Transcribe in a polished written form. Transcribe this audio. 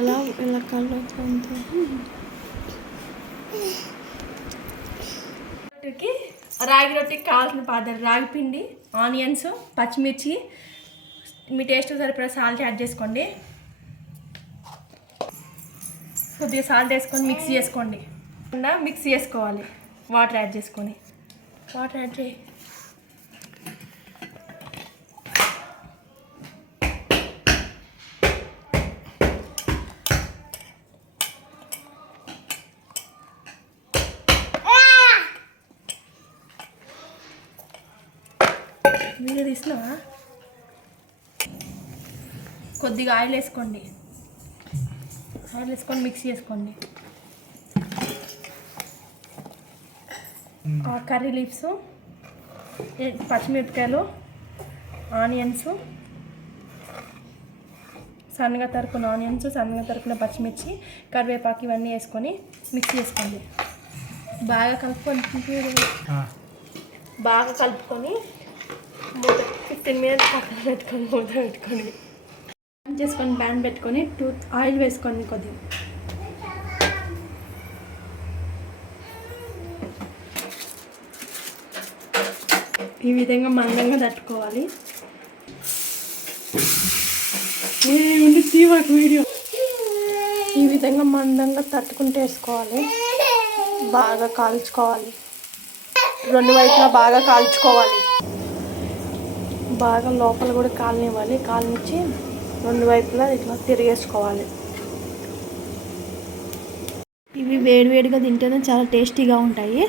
అలా ఇలా కలుపుకుంటే రాగి రొట్టెకి కావాల్సిన పదార్థాలు రాగి పిండి, ఆనియన్స్, పచ్చిమిర్చి, మీ టేస్ట్ సరిపడా సాల్ట్ యాడ్ చేసుకోండి. కొద్దిగా సాల్ట్ వేసుకొని మిక్స్ చేసుకోండి. మిక్స్ చేసుకోవాలి. వాటర్ యాడ్ చేసుకొని వాటర్ యాడ్ చేయి. వీడియో తీసినావా? కొద్దిగా ఆయిల్ వేసుకోండి. ఆయిల్ వేసుకొని మిక్స్ చేసుకోండి. కర్రీ లీవ్స్, పచ్చిమిరపకాయలు, ఆనియన్స్, సన్నగా తరుపున ఆనియన్స్, సన్నగా తరుపున పచ్చిమిర్చి, కరివేపాకు ఇవన్నీ వేసుకొని మిక్స్ చేసుకోండి. బాగా కలుపుకొని 15 minutes పక్కన పెట్టుకొని మూత పెట్టుకొని చేసుకొని ప్యాన్ పెట్టుకొని ఆయిల్ వేసుకోండి. కొద్దిగా ఈ విధంగా మందంగా తట్టుకోవాలి. వీడియో ఈ విధంగా మందంగా తట్టుకుంటూ వేసుకోవాలి. బాగా కాల్చుకోవాలి. రెండు వైపులా బాగా కాల్చుకోవాలి. బాగా లోపల కూడా కాలనివ్వాలి. కాలనిచ్చి రెండు వైపులా ఇట్లా తిరిగేసుకోవాలి. ఇవి వేడివేడిగా తింటేనే చాలా టేస్టీగా ఉంటాయి.